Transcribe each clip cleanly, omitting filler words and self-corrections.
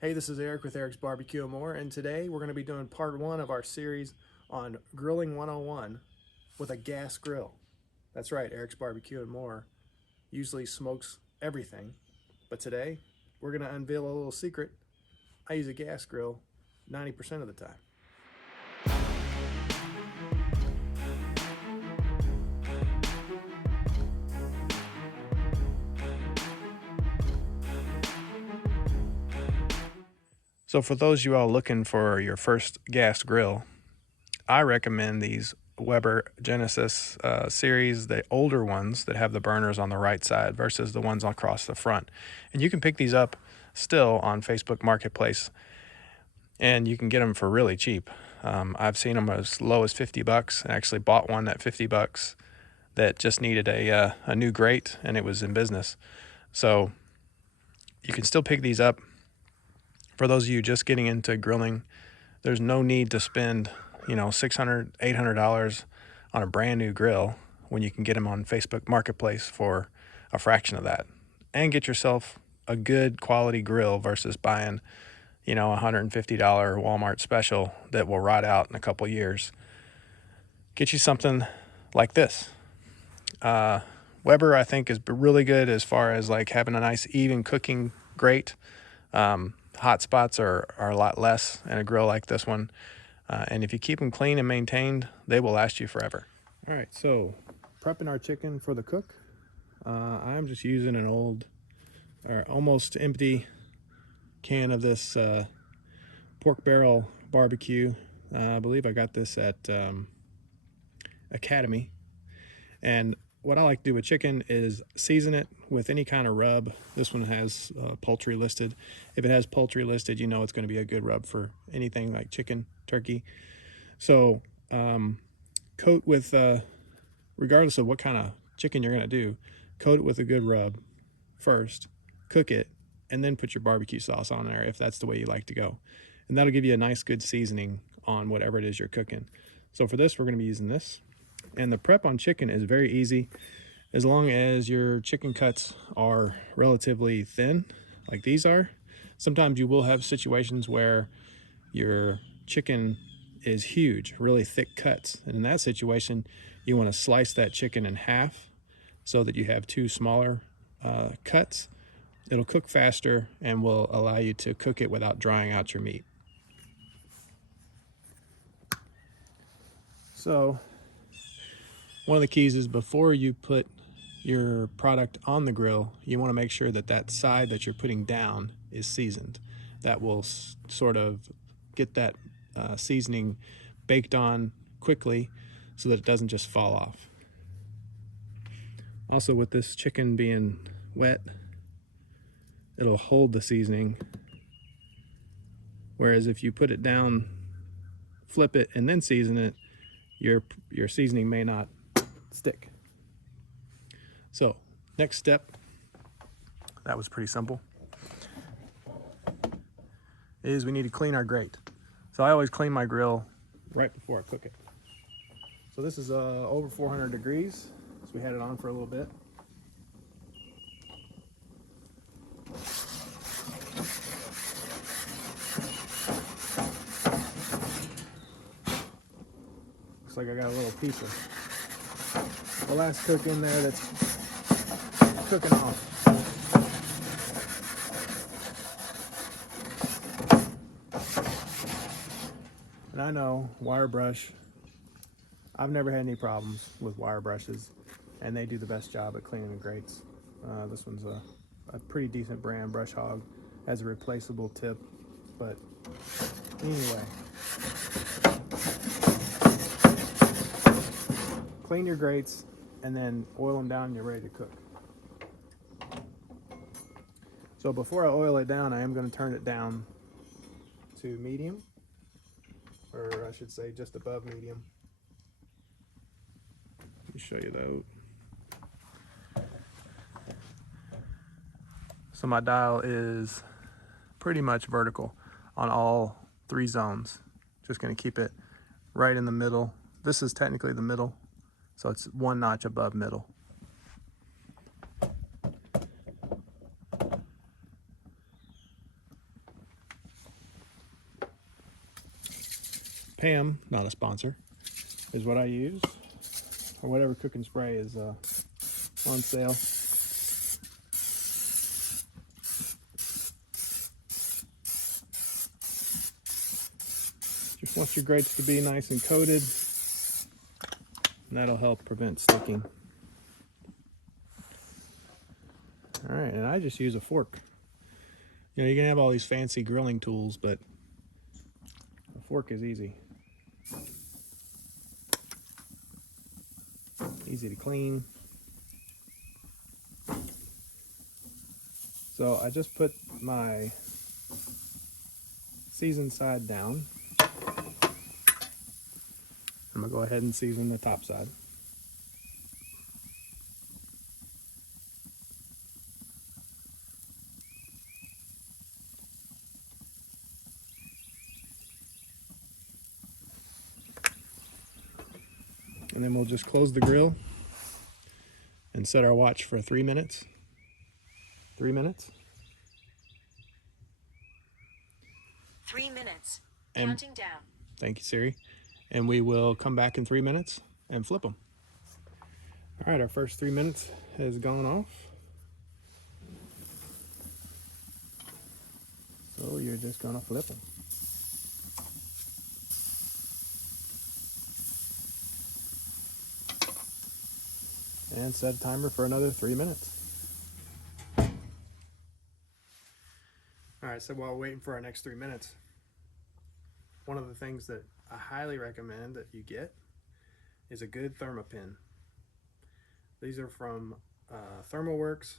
Hey, this is Eric with Eric's Barbecue and More, and today we're going to be doing part one of our series on Grilling 101 with a gas grill. That's right, Eric's Barbecue and More usually smokes everything, but today we're going to unveil a little secret. I use a gas grill 90% of the time. So for those of you all looking for your first gas grill, I recommend these Weber Genesis series, the older ones that have the burners on the right side versus the ones across the front. And you can pick these up still on Facebook Marketplace, and you can get them for really cheap. I've seen them as low as $50, and actually bought one at $50 that just needed a new grate, and it was in business. So you can still pick these up. For those of you just getting into grilling, there's no need to spend, $600, $800 on a brand new grill when you can get them on Facebook Marketplace for a fraction of that, and get yourself a good quality grill versus buying, $150 Walmart special that will rot out in a couple years. Get you something like this. Weber, I think, is really good as far as like having a nice even cooking grate. Hot spots are a lot less in a grill like this one. And if you keep them clean and maintained, they will last you forever. All right, so prepping our chicken for the cook. I'm just using an old or almost empty can of this pork barrel barbecue. I believe I got this at Academy. And what I like to do with chicken is season it with any kind of rub. This one has poultry listed. If it has poultry listed, you know it's going to be a good rub for anything like chicken, turkey. So coat with, regardless of what kind of chicken you're going to do, coat it with a good rub first, cook it, and then put your barbecue sauce on there if that's the way you like to go. And that'll give you a nice good seasoning on whatever it is you're cooking. So for this, we're going to be using this. And the prep on chicken is very easy as long as your chicken cuts are relatively thin, like these are. Sometimes you will have situations where your chicken is huge, really thick cuts. And in that situation, you want to slice that chicken in half so that you have two smaller cuts. It'll cook faster and will allow you to cook it without drying out your meat. So one of the keys is before you put your product on the grill, you want to make sure that that side that you're putting down is seasoned. That will sort of get that seasoning baked on quickly so that it doesn't just fall off. Also, with this chicken being wet, it'll hold the seasoning, whereas if you put it down, flip it, and then season it, your seasoning may not stick. So next step, that was pretty simple, is we need to clean our grate. So I always clean my grill right before I cook it. So this is over 400 degrees, so we had it on for a little bit. Looks like I got a little piece of the last cook in there that's cooking off. And I know wire brush, I've never had any problems with wire brushes, and they do the best job at cleaning the grates. This one's a pretty decent brand. Brush Hog has a replaceable tip, but anyway, clean your grates and then oil them down and you're ready to cook. So before I oil it down, I am going to turn it down to medium, or I should say just above medium. Let me show you that. So my dial is pretty much vertical on all three zones. Just going to keep it right in the middle. This is technically the middle, so it's one notch above middle. Pam, not a sponsor, is what I use, or whatever cooking spray is on sale. Just want your grates to be nice and coated, and that'll help prevent sticking. All right, and I just use a fork. You know, you can have all these fancy grilling tools, but a fork is easy. Easy to clean. So I just put my seasoned side down. I'm gonna go ahead and season the top side. And then we'll just close the grill and set our watch for 3 minutes. 3 minutes. 3 minutes. Counting down. Thank you, Siri. And we will come back in 3 minutes and flip them. All right, our first 3 minutes has gone off. So you're just gonna flip them. And set a timer for another 3 minutes. All right, so while we're waiting for our next 3 minutes, one of the things that I highly recommend that you get is a good Thermapen. These are from ThermoWorks,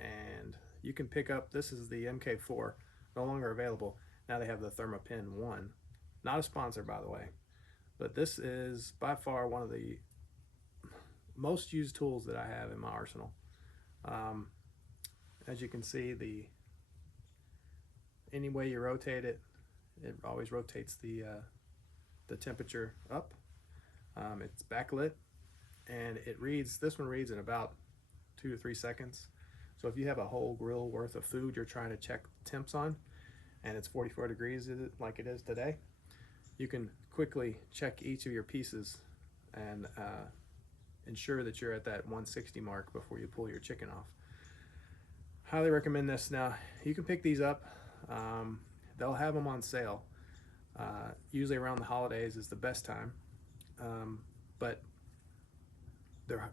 and you can pick up, this is the MK4, no longer available. Now they have the Thermapen 1. Not a sponsor, by the way, but this is by far one of the most used tools that I have in my arsenal. As you can see, any way you rotate it, it always rotates the temperature up. It's backlit, and this one reads in about 2 to 3 seconds. So if you have a whole grill worth of food you're trying to check temps on, and it's 44 degrees like it is today, you can quickly check each of your pieces and ensure that you're at that 160 mark before you pull your chicken off. Highly recommend this. Now, you can pick these up. They'll have them on sale. Usually around the holidays is the best time, but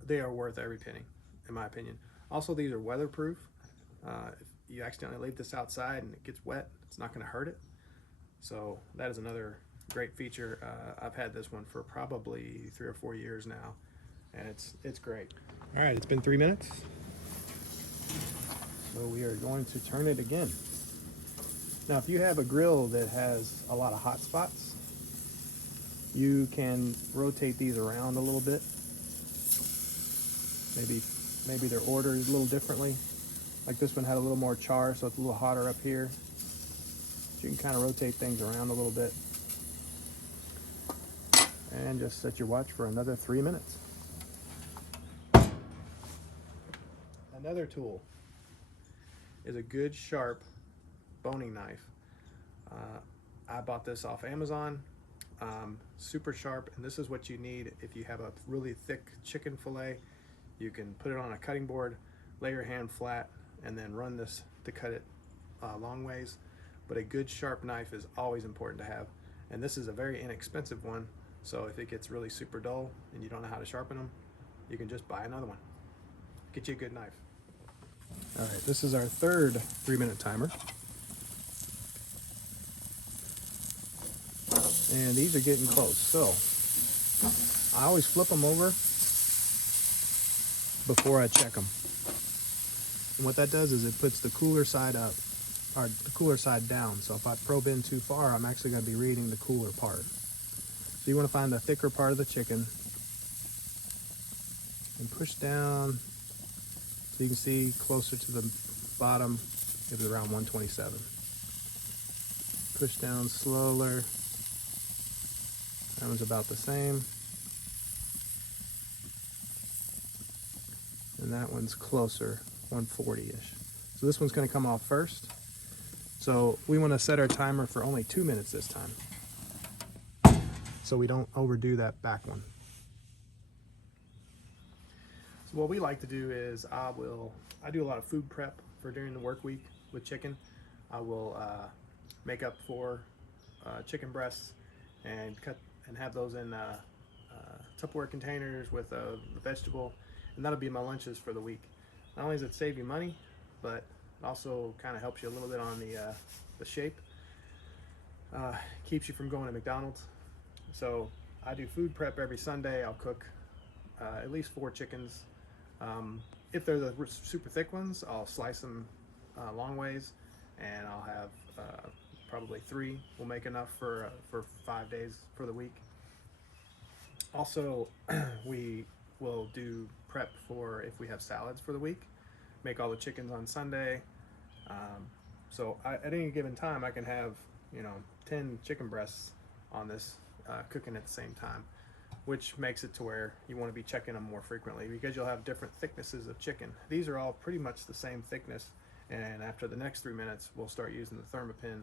they are worth every penny, in my opinion. Also, these are weatherproof. If you accidentally leave this outside and it gets wet, it's not going to hurt it. So that is another great feature. I've had this one for probably 3 or 4 years now, and it's great. All right, it's been 3 minutes, so we are going to turn it again. Now, if you have a grill that has a lot of hot spots, you can rotate these around a little bit. Maybe they're ordered a little differently. Like this one had a little more char, so it's a little hotter up here. So you can kind of rotate things around a little bit. And just set your watch for another 3 minutes. Another tool is a good sharp boning knife. I bought this off Amazon. Super sharp, and this is what you need if you have a really thick chicken fillet. You can put it on a cutting board, lay your hand flat, and then run this to cut it long ways. But a good sharp knife is always important to have, and this is a very inexpensive one. So if it gets really super dull and you don't know how to sharpen them, you can just buy another one. Get you a good knife. All right, this is our third 3-minute timer. And these are getting close. So I always flip them over before I check them. And what that does is it puts the cooler side up, or the cooler side down. So if I probe in too far, I'm actually going to be reading the cooler part. So you want to find the thicker part of the chicken and push down so you can see closer to the bottom. It was around 127. Push down slower. That one's about the same. And that one's closer, 140-ish. So this one's going to come off first. So we want to set our timer for only 2 minutes this time. so we don't overdo that back one. So what we like to do is I do a lot of food prep for during the work week with chicken. I will make up 4 chicken breasts and cut and have those in Tupperware containers with a vegetable, and that'll be my lunches for the week. Not only does it save you money, but it also kind of helps you a little bit on the shape. Keeps you from going to McDonald's. So I do food prep every Sunday. I'll cook at least 4 chickens. If they're the super thick ones, I'll slice them long ways, and I'll have probably 3 will make enough for 5 days for the week. Also, we will do prep for if we have salads for the week. Make all the chickens on Sunday. So at any given time, I can have 10 chicken breasts on this cooking at the same time, which makes it to where you want to be checking them more frequently because you'll have different thicknesses of chicken. These are all pretty much the same thickness, and after the next 3 minutes, we'll start using the Thermapen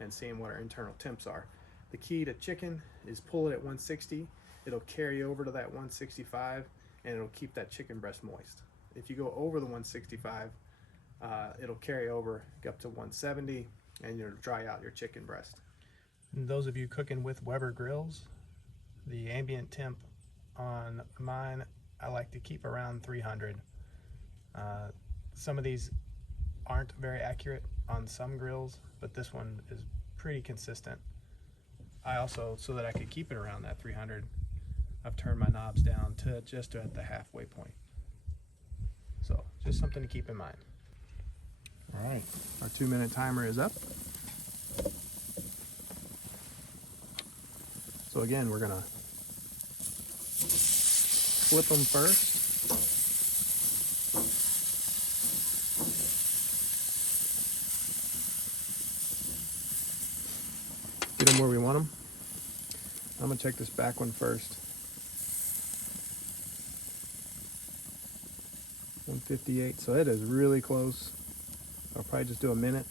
and seeing what our internal temps are. The key to chicken is pull it at 160. It'll carry over to that 165, and it'll keep that chicken breast moist. If you go over the 165, it'll carry over up to 170, and you'll dry out your chicken breast. And those of you cooking with Weber grills, the ambient temp on mine, I like to keep around 300. Some of these aren't very accurate on some grills, but this one is pretty consistent. I also, so that I could keep it around that 300, I've turned my knobs down to just at the halfway point. So just something to keep in mind. All right, our 2-minute timer is up. So again, we're gonna flip them first. Get them where we want them. I'm gonna check this back one first. 158, so it is really close. I'll probably just do a minute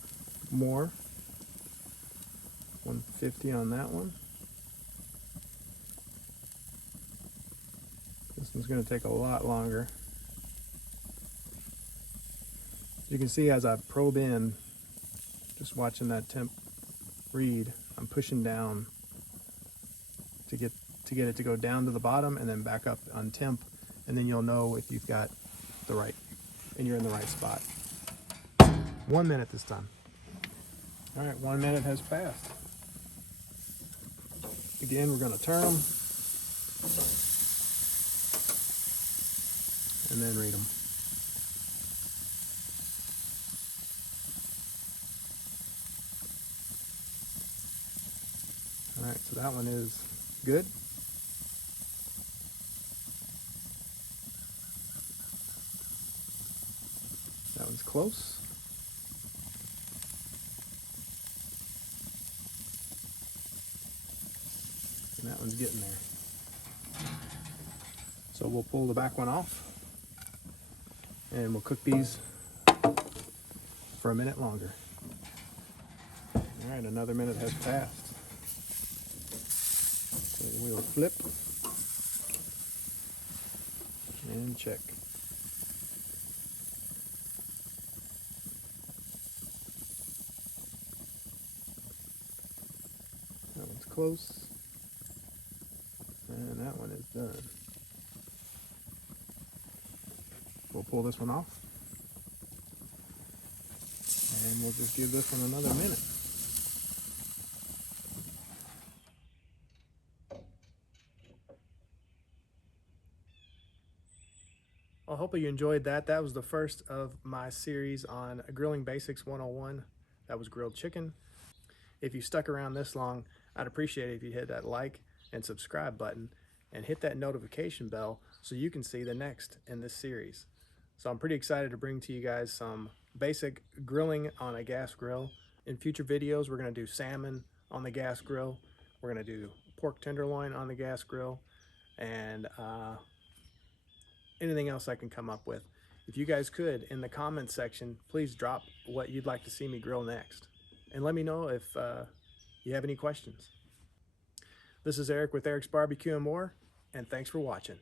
more. 150 on that one. This one's gonna take a lot longer. You can see as I probe in, just watching that temp read, I'm pushing down to get it to go down to the bottom and then back up on temp, and then you'll know if you've got the right, and you're in the right spot. 1 minute this time. All right, 1 minute has passed. Again, we're gonna turn them and then read them. All right, so that one is good. That one's close. And that one's getting there. So we'll pull the back one off, and we'll cook these for a minute longer. All right, another minute has passed. So we'll flip and check. That one's close, and that one is done. We'll pull this one off, and we'll just give this one another minute. I hope you enjoyed that. That was the first of my series on Grilling Basics 101. That was grilled chicken. If you stuck around this long, I'd appreciate it if you hit that like and subscribe button and hit that notification bell so you can see the next in this series. So I'm pretty excited to bring to you guys some basic grilling on a gas grill. In future videos, we're going to do salmon on the gas grill. We're going to do pork tenderloin on the gas grill, and anything else I can come up with. If you guys could, in the comments section, please drop what you'd like to see me grill next. And let me know if you have any questions. This is Eric with Eric's Barbecue and More, and thanks for watching.